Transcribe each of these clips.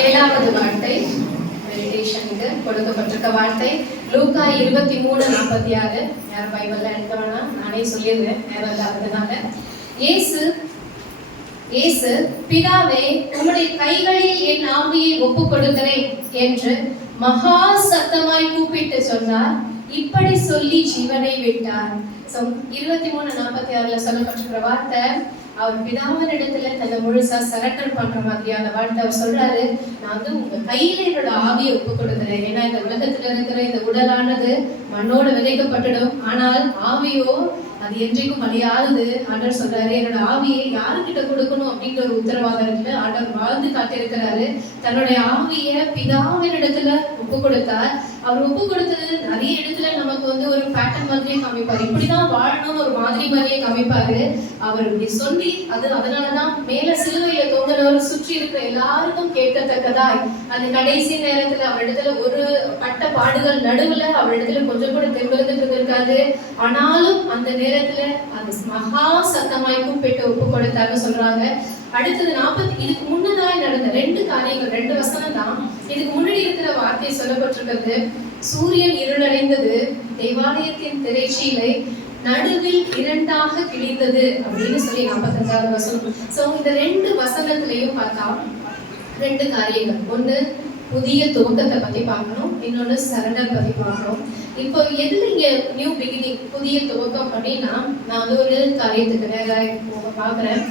ஏழாவது வார்த்தை மெடிடேஷனுக்கு கொடுக்கப்பட்டிருக்க வார்த்தை லூக்கா 23:46. யார் பைபிள்ல எடுத்தவனா நானே சொல்லிடுறேன், நேரம் இல்லாததுனால. இயேசு பிதாவே, உம்முடைய கைகளில் என் ஆவியை ஒப்புக் கொடுக்கிறேன் என்று மகா சத்தமாய் கூப்பிட்டு சொன்னார். இப்படி சொல்லி ஜீவனை விட்டார். 23:46 சொல்லப்பட்டிருக்கிற வார்த்தை அவர் பிதாவின் இடத்துல தன்னை முழுசா சரண்டர் பண்ற மாதிரியான வார்த்தை அவர் சொல்றாரு. நான் வந்து உங்க கையில என்னோட ஆவியை ஒப்புக் கொடுக்கிறேன். ஏன்னா இந்த உலகத்துல இருக்கிற இந்த உடலானது மண்ணோட விதைக்கப்பட்டுடும், ஆனால் ஆவியோ அது என்றைக்கும் அழியாதது. ஆண்டவர் சொல்றாரு, என்னோட ஆவியை யாருக்கிட்ட கொடுக்கணும் அப்படின்ற ஒரு உத்தரவாதம் இருக்கு. ஆண்டவர் வாழ்ந்து காட்டியிருக்கிறாரு. தன்னுடைய ஆவிய பிதாவின் இடத்துல ஒப்பு கொடுத்தார். அவர் ஒப்பு கொடுத்தது நிறைய இடத்துல நமக்கு வந்து ஒரு பேட்டர்ன் மாதிரியே காமிப்பாரு. இப்படிதான் வாழணும்னு ஒரு மாதிரி மாதிரியே காமிப்பாரு. அவர் இப்படி சொல்லி அதனாலதான் மேல சிலுவையில தொங்கினவர் சுற்றி இருக்கிற எல்லாருக்கும் கேட்கத்தக்கதாய் அந்த கடைசி நேரத்துல அவரிடத்துல ஒரு பட்ட பாடுகள் நடுவுல அவரிடத்துல கொஞ்சம் கூட தெம்புறதுக்கு இருக்காது. ஆனாலும் அந்த நேரத்துல அது மகா சத்தமாய் கூப்பிட்டு ஒப்பு கொடுத்தாருன்னு சொல்றாங்க. அடுத்தது இதுக்கு முன்னதாய் நடந்த 2 காரியங்கள், 2 வசனம் தான். இதுக்கு முன்னாடி இருக்கிற வார்த்தை சொல்லப்பட்டிருக்கிறது, சூரியன் இருளடைந்தது, தேவாலயத்தின் திரைச்சீலை நடுவில் 2ஆக கிழிந்தது அப்படின்னு சொல்லி 45வது வசனம். சோ இந்த 2 வசனத்திலையும் பார்த்தா 2 காரியங்கள். ஒண்ணு புதிய துவக்கத்தை பத்தி பார்க்கணும், இன்னொன்னு சரண்டர் பத்தி பார்க்கணும். இப்போ எதுல இங்க நியூ பிகினிங், புதிய துவக்கம் அப்படின்னா, நான் வந்து ஒரு காரியத்துக்கு நேராக பாக்குறேன்.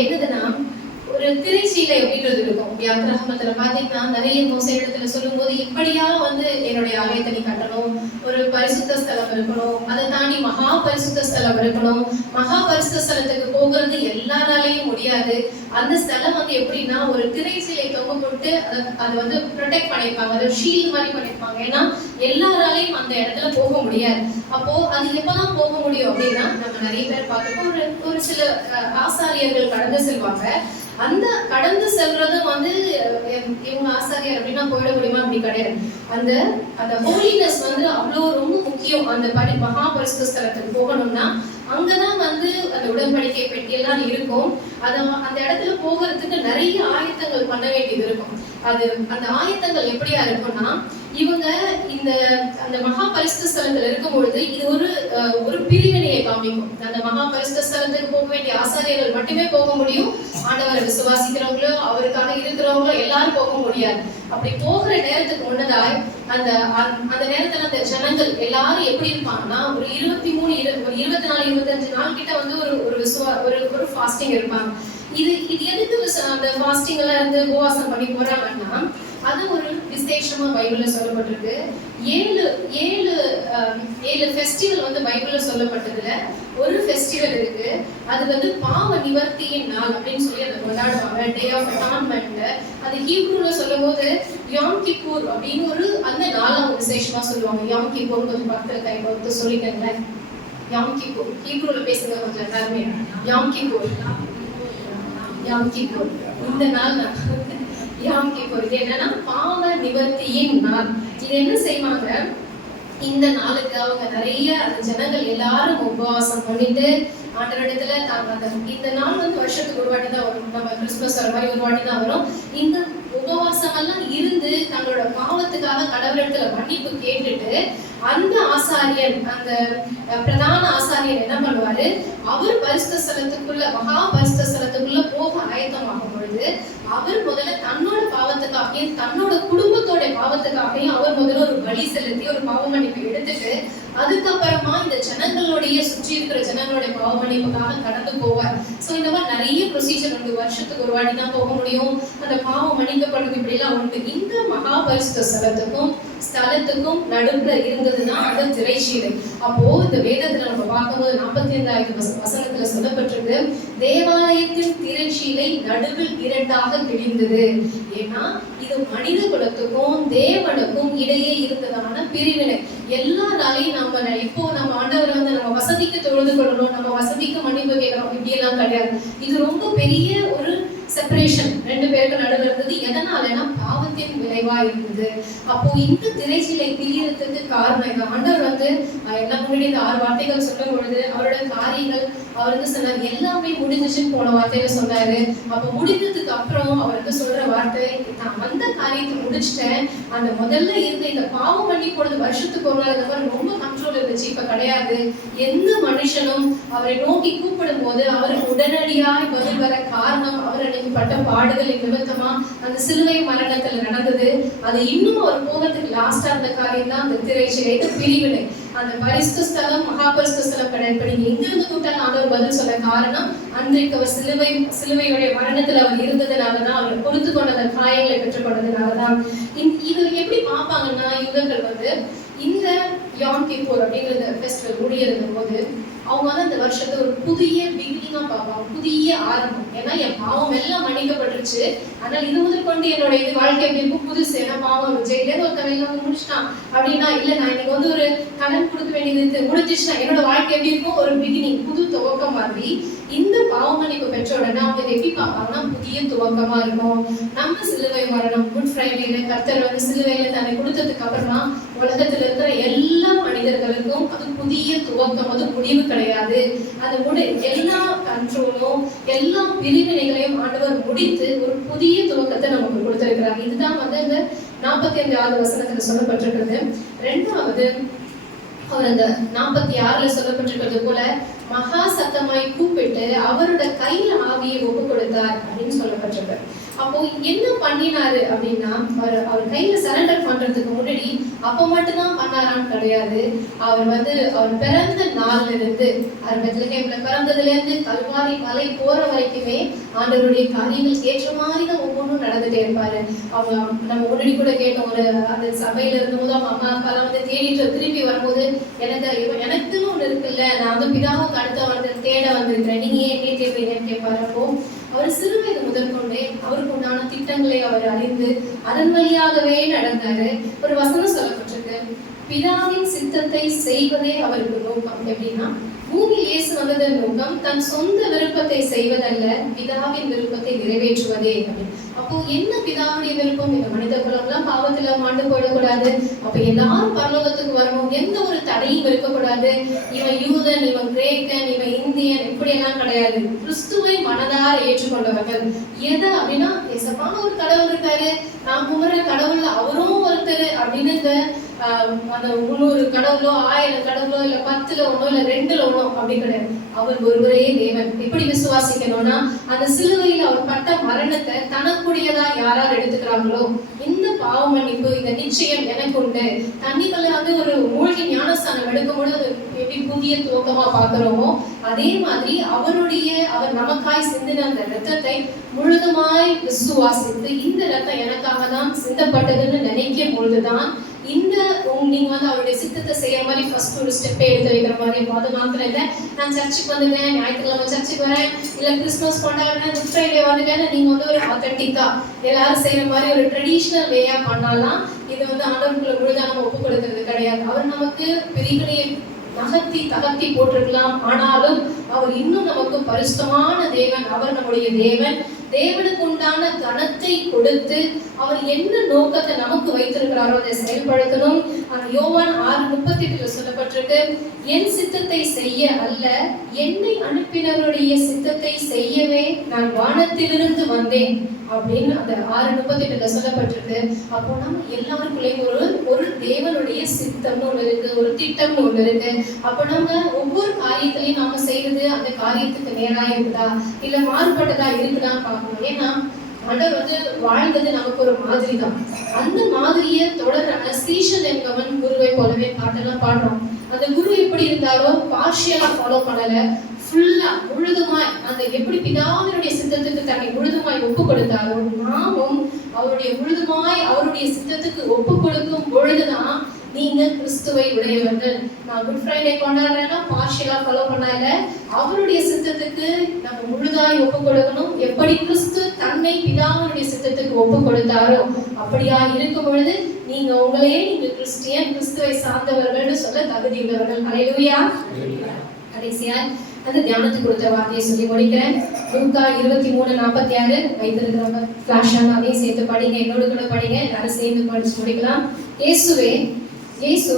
என்னதுன்னா, ஒரு திரைச்சீலை அப்படின்றது இருக்கும். யாத்திராகமத்துல பாத்தீங்கன்னா நிறைய மோச இடத்துல சொல்லும் போது, இப்படியா வந்து என்னுடைய ஆலயத்தை நீ கட்டணும், ஒரு பரிசுத்த ஸ்தலம் இருக்கணும், அதை தாண்டி மகா பரிசுத்த ஸ்தலம் இருக்கணும். மகா பரிசுத்த ஸ்தலத்துக்கு போகிறது எல்லாராலையும் முடியாது. அந்த ஸ்தலம் வந்து எப்படின்னா ஒரு திரைச்சீலை தொங்க போட்டு அதை வந்து ப்ரொடெக்ட் பண்ணிருப்பாங்க, அது ஷீல்டு மாதிரி பண்ணிருப்பாங்க. ஏன்னா எல்லாராலையும் அந்த இடத்துல போக முடியாது. அப்போ அது எப்பதான் போக முடியும் அப்படின்னா, நம்ம நிறைய பேர் பார்த்துப்போம், ஒரு சில ஆசாரியர்கள் கடந்து செல்வாங்க. அந்த கடந்து செல்றது வந்து இவங்க ஆசாரியர் அப்படின்னா போயிட முடியுமா? அப்படி கிடையாது. அந்த ஹோலினஸ் வந்து அவ்வளோ ரொம்ப முக்கியம். அந்த மகா பரிசுத்த ஸ்தலத்துக்கு போகணும்னா அங்கதான் வந்து அந்த உடன்படிக்கை பெட்டியெல்லாம் இருக்கும். அந்த இடத்துல போகிறதுக்கு நிறைய ஆயத்தங்கள் பண்ண வேண்டியது இருக்கும். அந்த ஆயத்தங்கள் எப்படியா இருக்கும்னா, இவங்க அந்த மகா பரிசுத்த ஸ்தலத்துல இருக்கும் பொழுது இது ஒரு பிரிவினையை காமிக்கும். அந்த மகா பரிசுத்த ஸ்தலத்துக்கு போக வேண்டிய ஆசாரியர்கள் மட்டுமே போக முடியும். ஆண்டவரை விசுவாசிக்கிறவங்களோ அவருக்காக இருக்கிறவங்களோ எல்லாரும் போக முடியாது. அப்படி போகிற நேரத்துக்கு முன்னதாய் அந்த நேரத்துல அந்த ஜனங்கள் எல்லாரும் எப்படி இருப்பாங்கன்னா, ஒரு 24-25 நாள் கிட்ட வந்து ஒரு ஃபாஸ்டிங் இருப்பாங்க. இது எதுக்கு அந்த ஃபாஸ்டிங் எல்லாம் இருந்து உபவாசம் பண்ணி போறாங்கன்னா, அது ஒரு விசேஷமா பைபிள்ல சொல்லப்பட்டிருக்கு. 7 ஃபெஸ்டிவல் வந்து பைபிள்ல சொல்லப்பட்டதுல ஒரு ஃபெஸ்டிவல் இருக்கு. அது வந்து பாவ நிவர்த்தியின் நாள் அப்படின்னு சொல்லி அதை கொண்டாடுவாங்க, டே ஆஃப் அட்டான்மெண்ட். அது ஹீப்ரூல சொல்லும் போது யாம் கிப்பூர் அப்படின்னு அந்த நாள் அவங்க விசேஷமா சொல்லுவாங்க. யாம் கிப்பூர் கொஞ்சம் பக்கத்துல கை கொடுத்து சொல்லிக்கங்க. யாம் கிப்பூர் ஹீப்ரூல பேசுங்க கொஞ்சம் எல்லாருமே. யாம் கிப்பூர் இந்த நாள் யாம் கிப்பூர் இது என்னன்னா பாவ நிவர்த்தியின் நாள். இது என்ன செய்வாங்க, இந்த நாளுக்கு அவங்க நிறைய ஜனங்கள் எல்லாரும் உபவாசம் பண்ணிட்டு ஆண்டவரிடத்துல இந்த நாள் வந்து வருஷத்துக்கு ஒரு வாட்டி தான் வரும். நம்ம கிறிஸ்துமஸ் வர மாதிரி ஒரு வாட்டி தான் வரும். இந்த உபவாசம் எல்லாம் இருந்து தங்களோட பாவத்துக்காக கடவுளிடத்துல மன்னிப்பு கேட்டுட்டு அந்த ஆசாரியன், அந்த பிரதான ஆசாரியன் என்ன பண்ணுவாரு, அவர் பரிசுத்த ஸ்தலத்துக்குள்ள மகா பரிசுத்த ஸ்தலத்துக்குள்ள போக ஆயத்தமாகும் பொழுது அவர் முதல்ல தன்னோட பாவத்துக்காகவும் தன்னோட குடும்பத்தோட பாவத்துக்காகவும் அவர் முதல்ல ஒரு பலி செலுத்தி ஒரு பாவ மன்னிப்பை எடுத்துட்டு அதுக்கப்புறமா இந்த ஜனங்களுடைய சுற்றி இருக்கிற ஜனங்களுடைய பாவ மன்னிப்புக்காக கடந்து போவார். சோ இந்த மாதிரி நிறைய ப்ரொசீஜர் உண்டு. வருஷத்துக்கு ஒரு வாட்டி தான் போக முடியும். அந்த பாவம் மன்னிக்கப்படுறது இப்படி எல்லாம் உண்டு. இந்த மகா பரிசுத்த ஸ்தலத்துக்கும் நடுவுல இருந்ததுன்னா அது திரைச்சீலை. அப்போ இந்த வேதத்துல நம்ம பார்க்கும்போது 45வது வசனத்துல சொல்லப்பட்டிருக்கு, தேவாலயத்தின் திரைச்சீலை நடுவில் 2ஆக கிழிந்தது. ஏன்னா இது மனித குலத்துக்கும் தேவனுக்கும் இடையே இருந்ததான பிரிவினை. எல்லாராலையும் இப்போ நம்ம ஆண்டவரை வந்து நம்ம வசதிக்கு தொழுது கொள்ளணும், நம்ம வசதிக்கு மன்னிப்பு கேட்கணும், இப்படி எல்லாம் கிடையாது. இது ரொம்ப பெரிய ஒரு செப்பரேஷன் 2 பேருக்கு நடுவில் இருந்தது. எதனாலன்னா பாவத்தை பாவத்தின் விளைவா இருந்தது. அப்போ இந்த திரைச்சீலை கிழியறதுக்கு காரணம் இது. ஆண்டவர் வந்து எல்லாம் முன்னாடி இந்த 6 வார்த்தைகள் சொல்லும் பொழுது அவரோட காரியங்கள் அவர் வந்து சொன்னார் எல்லாமே முடிஞ்சிச்சுன்னு போன வார்த்தையில சொன்னாரு. அப்ப முடிந்ததுக்கு அப்புறம் அவர் வந்து சொல்ற வார்த்தை, நான் வந்த காரியத்தை முடிச்சுட்டேன். அந்த முதல்ல இருந்த இந்த பாவம் பண்ணி போனது வருஷத்துக்கு ஒரு நாள் இந்த மாதிரி ரொம்ப கண்ட்ரோல் இருந்துச்சு, இப்ப கிடையாது. எந்த மனுஷனும் அவரை நோக்கி கூப்பிடும் போது அவருக்கு உடனடியாய் பதில் வர காரணம் அவர் அன்னைக்கு பட்ட பாடுகளின் நிமித்தமா அந்த சிலுவை மரணத்துல நடந்தது. அது இன்னும் அவர் போகிறதுக்கு லாஸ்டா இருந்த காரியம் தான் அந்த திரைச்சீலை பிரிவினை. அந்த பரிசுத்த ஸ்தலம் மகாபரிசுத்த ஸ்தலம் கிடையாது. எங்கிருந்து கூப்பிட்டாலும் ஆண்டவர் பதில் சொல்ல காரணம் அன்றைக்கு அவர் சிலுவையுடைய மரணத்துல அவர் இருந்ததுனாலதான், அவர் பொறுத்து கொண்ட காயங்களை பெற்றுக் கொண்டதுனாலதான். இது எப்படி பார்ப்பாங்கன்னா யூதர்கள் வந்து இந்த யாம் கிப்பூர் அப்படிங்கிற ஃபெஸ்டிவல் முடியிருக்கும் போது அவங்க வந்து அந்த வருஷத்தை ஒரு புதிய பிகினிங்கா பார்ப்பாங்க, புதிய ஆரம்பம். ஏன்னா என் பாவம் எல்லாம் மன்னிக்கப்பட்டுருச்சு, ஆனால் இது முதல் கொண்டு என்னோட இது வாழ்க்கை எப்படி இருக்கும் புதுசு. ஏன்னா பாவம் ஜெயிலே ஒருத்தவங்க எல்லாம் முடிச்சுட்டான் அப்படின்னா இல்ல, நான் இன்னைக்கு வந்து ஒரு கடன் கொடுக்க வேண்டியது முடிஞ்சிச்சுன்னா என்னோட வாழ்க்கை எப்படி இருக்கும், ஒரு பிகினிங், புது துவக்கம் மாதிரி. இந்த பாவ மன்னிப்பு பெற்ற உடனே அவங்க எப்படி பார்ப்பாங்கன்னா புதிய துவக்கமா இருக்கும். நம்ம சிலுவை மரணம் குட் ஃப்ரைடேல கர்த்தர் வந்து சிலுவையில தன்னை கொடுத்ததுக்கு அப்புறமா உலகத்துல இருக்கிற எல்லா மனிதர்களுக்கும் அது புதிய துவக்கம், அது முடிவு கிடையாது. அது எல்லா கண்ட்ரோலும் எல்லா பிரிவினைகளையும் ஆண்டவர் முடித்து ஒரு புதிய துவக்கத்தை நமக்கு கொடுத்திருக்கிறார். இதுதான் வந்து இந்த 45வது வசனத்துல சொல்லப்பட்டிருக்கிறது. ரெண்டாவது அவர் அந்த 46ல சொல்லப்பட்டிருக்கிறது போல மகா சத்தமாய் கூப்பிட்டு அவரோட கையில ஆவியை ஒப்பு கொடுத்தார் அப்படின்னு சொல்லப்பட்டிருக்கு. அப்போ என்ன பண்ணினாரு அப்படின்னா அவர் கையில சரண்டர் பண்றதுக்கு முன்னாடி அப்ப மட்டும்தான் பண்ணாரான்னு கிடையாது. அவர் வந்து அவர் பிறந்த நாள்ல இருந்து பெத்லகேம்ல பிறந்ததுல இருந்து கல்வாரி மலை போற வரைக்குமே ஆண்டவருடைய காரியங்களுக்கு ஏற்ற மாதிரிதான் ஒவ்வொன்றும் நடந்துட்டே இருப்பாரு. அவங்க நம்ம முன்னாடி கூட கேட்டோம், ஒரு அந்த சபையில இருந்தபோது அவங்க அம்மா அப்பா எல்லாம் வந்து தேடிட்டு திருப்பி வரும்போது எனக்குன்னு ஒண்ணு இருக்குல்ல, நான் வந்து பிதாவுக்கு அடுத்த வந்து தேட வந்திருக்கிறேன், நீங்க ஏன் என்ன தேடுறீங்கன்னு கேட்பாரு. அப்போ அவர் சிறுவயது முதற்கொண்டே அவருக்கு உண்டான திட்டங்களை அவர் அறிந்து அதன் வழியாகவே நடந்தாரு. ஒரு வசனம் சொல்லப்பட்டிருக்கு, பிதாவின் சித்தத்தை செய்வதே அவருக்கு நோக்கம். எப்படின்னா பூமியில் இயேசு வந்ததன் நோக்கம் தன் சொந்த விருப்பத்தை செய்வதல்ல, பிதாவின் விருப்பத்தை நிறைவேற்றுவதே. அப்போ என்ன பிதாவுடைய விருப்பம்? இந்த மனித குலம்லாம் பாவத்துல மாண்டு போயிடக்கூடாது. அப்ப எல்லாரும் பரலோகத்துக்கு வரணும், எந்த ஒரு தடையும் இருக்கக்கூடாது. இவன் யூதன், இவன் கிரேக்கன், இவன் இந்தியன், இப்படி எல்லாம் கிடையாது. கிறிஸ்துவை மனதார ஏற்றுக்கொண்டவர்கள். எதை அப்படின்னா எசப்பான ஒரு கடவுள் இருக்காரு, நான் கும்பிடுற கடவுள் அவரும் ஒருத்தர் அப்படின்னு இந்த அந்த 300 கடவுளோ 1000 கடவுளோ இல்ல 10ல ஒண்ணோ இல்ல 2ல ஒண்ணோ அப்படி கிடையாது. அவர் ஒருவரே தேவன். எப்படி விசுவாசிக்கணும்னா அந்த சிலுவையில் அவர் பட்ட மரணத்தை தனக்குடையதா யாரார் எடுத்துக்கிறாங்களோ இந்த பாவ மன்னிப்பு, இந்த நிச்சயம் எனக்கு உண்டு. தண்ணிக்குள்ள வந்து ஒரு மூழ்கி ஞானஸ்தானம் எடுக்கும்போது எப்படி புதிய துவக்கமா பாக்குறோமோ அதே மாதிரி அவர் நமக்காய் சிந்தின அந்த ரத்தத்தை முழுதுமாய் விசுவாசித்து இந்த ரத்தம் எனக்காக தான் சிந்தப்பட்டதுன்னு நினைக்கும் பொழுதுதான் இந்த நீங்க வந்து அவருடைய சித்தத்தை செய்யற மாதிரி ஃபர்ஸ்ட் ஒரு ஸ்டெப்பை எடுத்து வைக்கிற மாதிரி இருக்கும். அது மாத்திரம் இல்லை, நான் சர்ச்சுக்கு வந்துட்டேன், ஞாயிற்றுக்கிழமை சர்ச்சுக்கு வரேன், இல்ல கிறிஸ்துமஸ் கொண்டாடுறேன், குட் ஃப்ரைடே வந்துட்டேன், நீங்க வந்து ஒரு ஆத்தென்டிக்கா எல்லாரும் செய்யற மாதிரி ஒரு ட்ரெடிஷனல் வேயா பண்ணாலாம் இது வந்து ஆண்டவருக்குள்ள முழுதாக நம்ம ஒப்பு கொடுக்கறது கிடையாது. அவர் நமக்கு பெரிய தகர்த்தி போட்டிருக்கலாம், ஆனாலும் அவர் இன்னும் நமக்கு பரிசுத்தமான தேவன். அவர் நம்முடைய தேவன். தேவனுக்கு உண்டான கனத்தை கொடுத்து அவர் என்ன நோக்கத்தை நமக்கு வைத்திருக்கிறாரோ அதை செயல்படுத்தணும். யோவான் 6:38 சொல்லப்பட்டிருக்கு, என் சித்தத்தை செய்ய அல்ல, என்னை அனுப்பினருடைய சித்தத்தை செய்யவே நான் வானத்திலிருந்து வந்தேன் அப்படின்னு அந்த 6:38 சொல்லப்பட்டிருக்கு. அப்போ நம்ம எல்லாருக்குள்ளேயும் ஒரு தேவனுடைய சித்தம்னு ஒண்ணு இருக்கு, ஒரு திட்டம்னு ஒண்ணு இருக்கு. அப்ப நம்ம ஒவ்வொரு காரியத்திலையும் நாம செய்யறது அந்த காரியத்துக்கு நேரா இருக்குதா இல்ல மாறுபட்டதா இருக்குதான் பார்க்கணும். ஏன்னா ஆண்டவர் வந்து வாழ்ந்தது நமக்கு ஒரு மாதிரி தான். அந்த மாதிரியை தொடர்றாங்க. சீஷன் என்பவன் குருவை போலவே பாட்டெல்லாம் பாடுறோம். அந்த குரு எப்படி இருந்தாரோ பார்ஷியலா ஃபாலோ பண்ணல, ஃபுல்லா முழுதுமாய் அந்த எப்படி பிதாவினுடைய சித்தத்துக்கு தன்னை முழுதுமாய் ஒப்பு கொடுத்தாரோ நாமும் அவருடைய சித்தத்துக்கு ஒப்பு கொடுக்கும் பொழுதுதான் நீங்க கிறிஸ்துவை உடையவர்கள். நான் குட் ஃப்ரைடே கொண்டாடுறேன்னா பார்ஷியலா ஃபாலோ பண்ணல, அவருடைய சித்தத்துக்கு நம்ம முழுதாய் ஒப்பு கொடுக்கணும். எப்படி கிறிஸ்து தன்னை பிதாவினுடைய சித்தத்துக்கு ஒப்பு கொடுத்தாரோ அப்படியா இருக்கும் பொழுது நீங்க உங்களையே நீங்க கிறிஸ்துவை சார்ந்தவர்கள்னு சொல்ல தகுதி உள்ளவர்கள். ஹல்லேலூயா. கடைசியா அந்த தியானத்துக்கு கொடுத்த வார்த்தையை சொல்லி முடிக்கிறேன். லூக்கா 23:46 வைத்திருக்கிறவங்க ஃபிளாஷாக அதையும் சேர்த்து படிங்க, என்னோட கூட படிங்க, எல்லாரும் சேர்ந்து படிச்சு முடிக்கலாம். இயேசு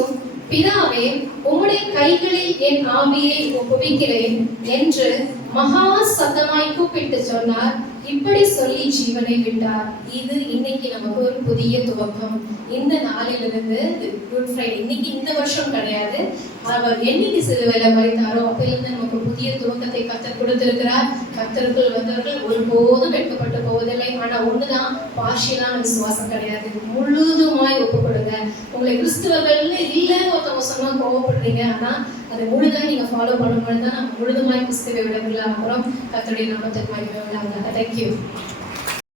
பிதாவே, உம்முடைய கைகளில் என் ஆவியை ஒப்புவிக்கிறேன் என்று மகா சத்தமாய் கூப்பிட்டு சொன்னார். இப்படி சொல்லி ஜீவனை விட்டார். இது இன்னைக்கு நமக்கு ஒரு புதிய துவக்கம். இந்த நாளிலிருந்து குட் ஃப்ரைடே, இன்னைக்கு இந்த வருஷம் கிடையாது, அவர் என்னைக்கு சிலுவையில மரித்தாரோ அப்பையிலிருந்து நமக்கு புதிய துவக்கத்தை கர்த்தர் கொடுத்திருக்கிறார். கர்த்தருக்குள் வந்தவர்கள் ஒருபோதும் வெட்கப்பட்டு போவதில்லை. ஆனா ஒண்ணுதான், பார்ஷியலான விசுவாசம் கிடையாது. முழுதுமாய் ஒப்பு கொடுங்க. உங்களை கிறிஸ்துவர்கள்னு இல்லைன்னு ஒருத்தவங்க சொன்னா கோவப்படுறீங்க, ஆனா அதை முழுதாக நீங்க ஃபாலோ பண்ணும்போது தான் நம்ம முழுதுமாய் கிறிஸ்துவை விடவில்லை. அப்புறம் கர்த்தருடைய நாமத்துக்கு மகிமை உண்டாவதாக. தேங்க்யூ.